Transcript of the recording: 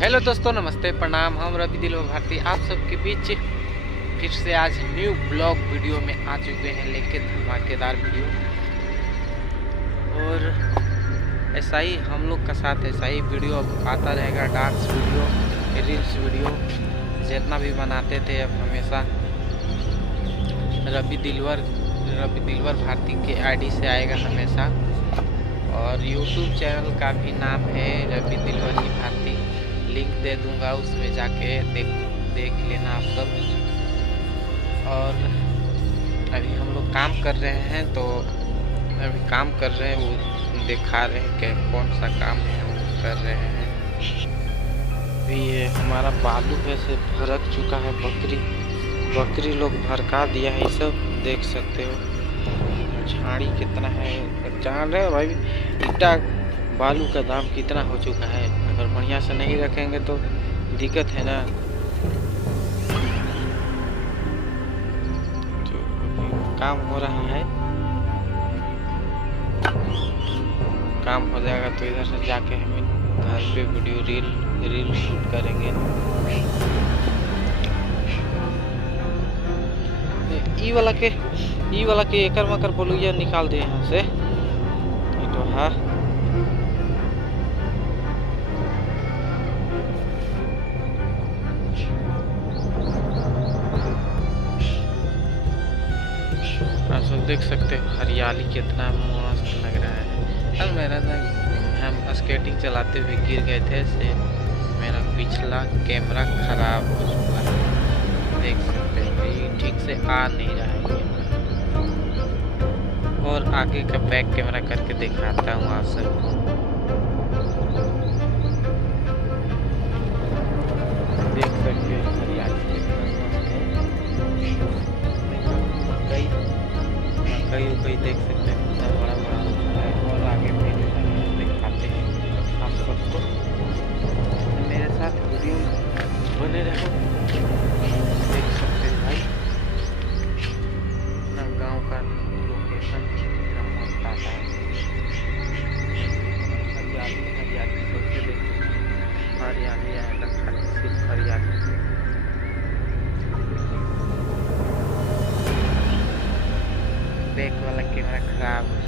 Hello दोस्तों, नमस्ते, प्रणाम। हम रवि दिलवर भारती आप सबके बीच फिर से आज न्यू ब्लॉग वीडियो में आ चुके हैं लेके धमाकेदार वीडियो। और ऐसा ही हम लोग का साथ ऐसा ही वीडियो अब आता रहेगा। डांस वीडियो, रील्स वीडियो जितना भी बनाते थे अब हमेशा रवि दिलवर भारती के आईडी से आएगा हमेशा। और यूट्यूब चैनल का भी नाम है रवि दिलवर भारती, लिंक दे दूंगा, उसमें जाके देख लेना आप सब। और अभी हम लोग काम कर रहे हैं, तो अभी काम कर रहे हैं, वो दिखा रहे हैं कि कौन सा काम है हम कर रहे हैं। अभी ये हमारा बालू वैसे भरक चुका है, बकरी लोग भड़का दिया है, सब देख सकते हो। झाड़ी कितना है जान रहे हो भाई, ईटा बालू का दाम कितना हो चुका है। अगर बढ़िया से नहीं रखेंगे तो दिक्कत है ना। तो काम हो रहा है, काम हो जाएगा तो इधर से जाके हम घर पे वीडियो रील शूट करेंगे। ई वाला के एकर मकर बोलूया निकाल दे यहाँ से। तो हाँ, आप सब देख सकते हो हरियाली कितना मस्त लग रहा है। कल मेरा ना हम स्केटिंग चलाते हुए गिर गए थे, से मेरा पिछला कैमरा खराब हो चुका है, देख सकते हो। ये ठीक से आ नहीं रहा है। और आगे का बैक कैमरा करके दिखाता हूँ आप सबको। देख सकते हो हरियाली कितना मस्त है। मकई देख सकते हैं कितना बड़ा है। और आगे फिर दिखाते हैं आप सबको। मेरे साथ वीडियो बने रहो। देख सकते हैं भाई अपना गांव का लोकेशन कितना मस्त आता है। हरियाली सबसे देखो, हरियाली आएगा, खाली सिर्फ हरियाली। बैक वाला कैमरा खराब हो